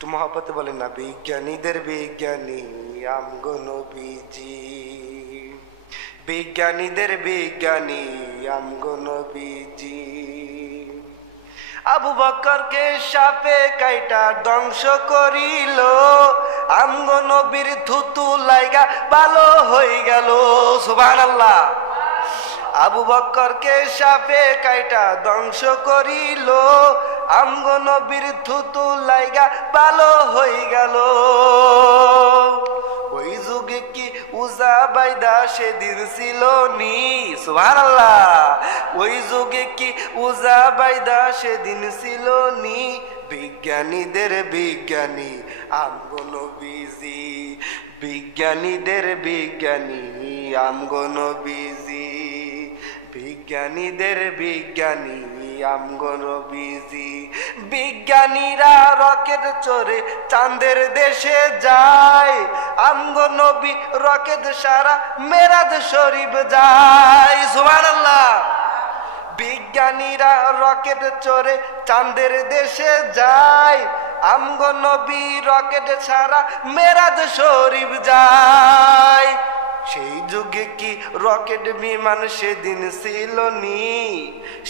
একটু মহব্বতে বলেন না, বিজ্ঞানীদের বিজ্ঞানী আমগো নবীজি, বিজ্ঞানীদের বিজ্ঞানী আমগো নবীজি। আবু বকরকে সাপে কাইটা ধ্বংস করিল, আমগো নবীর থুতু লাইগা ভালো হয়ে গেল। সুবহানাল্লাহ। আবু বকরকে সাপে কাইটা ধ্বংস করিল, আমগো নবীর থুতু লাইগা ভালো হয়ে গেল। ওই যুগে কি উজা বাইদা সেদিন ছিল নি? সুবহানাল্লাহ। ওই যুগে কি উজা বাইদা সেদিন ছিল নি? বিজ্ঞানীদের বিজ্ঞানী আমগো নবীজি, বিজ্ঞানীদের বিজ্ঞানী আমগো নবীজি, বিজ্ঞানীদের বিজ্ঞানী আমগো নবীজি। বিজ্ঞানীরা রকেট চড়ে চাঁদের দেশে যায়, আমগো নবী রকেট সারা মেরাজ শরীফ যায়। সুবহানাল্লাহ। বিজ্ঞানীরা রকেট চড়ে চাঁদের দেশে যায়, আমগো নবী রকেট ছাড়া মেরাজ শরীফ যায়। সেই যুগে কি রকেট বিমান সেদিন ছিল নি?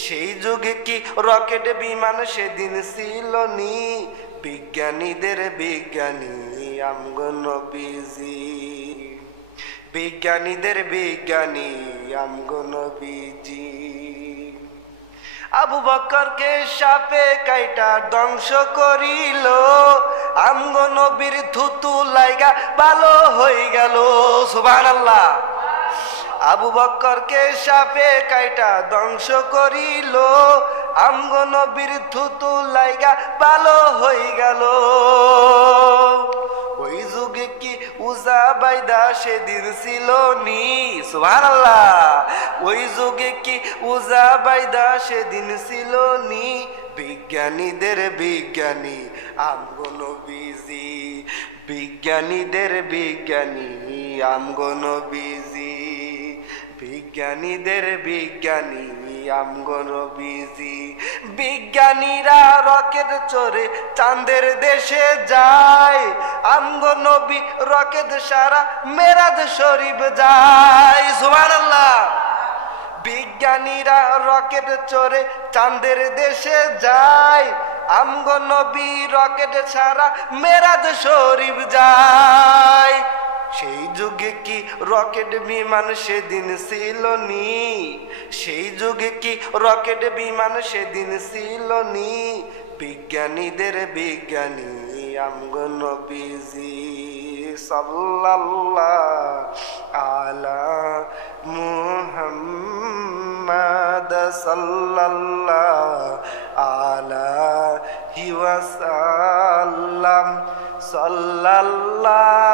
সেই যুগে কি রকেট বিমান সেদিন ছিল নি? বিজ্ঞানীদের বিজ্ঞানী আমগো নবীজি, বিজ্ঞানীদের বিজ্ঞানী আমগো নবীজি। আবু বকরকে সাপে কাইটা ধ্বংস করিল, আমগো নবীর থুতু লাইগা ভালো হয়ে গেল। সুবহানাল্লাহ। আবু বকরকে সাপে কাইটা ধ্বংস করিল, আমগো নবীর থুতু লাইগা ভালো হয়ে গেল। ওই যুগে কি উজা বাইদা সেদিন ছিল নি? সুবহানাল্লাহ। ওই যুগে কি উজা বাইদা সেদিন ছিল নি? বিজ্ঞানীদের বিজ্ঞানী আমগো নবীজি, বিজ্ঞানীদের বিজ্ঞানী আমগো নবীজি, বিজ্ঞানীদের বিজ্ঞানী আমগো নবীজি। বিজ্ঞানীরা রকেট চড়ে চাঁদের দেশে যায়, আমগো নবী রকেট সারা মেরাজ শরীফ যায়। সুবহানাল্লাহ। বিজ্ঞানীরা রকেট চড়ে চাঁদের দেশে যায়, আমগো নবী রকেট ছাড়া মেরাজ শরীফ যায়। সেই যুগে কি রকেট বিমান সেদিন ছিল নি? সেই যুগে কি রকেট বিমান সেদিন ছিল নি? বিজ্ঞানীদের বিজ্ঞানী আমগো নবীজি। সাল্লাল্লাহু আলা মুহাম্মাদ সাল্লাল্লাহু আলাইহি ওয়াসাল্লাম, সাল্লাল্লাহু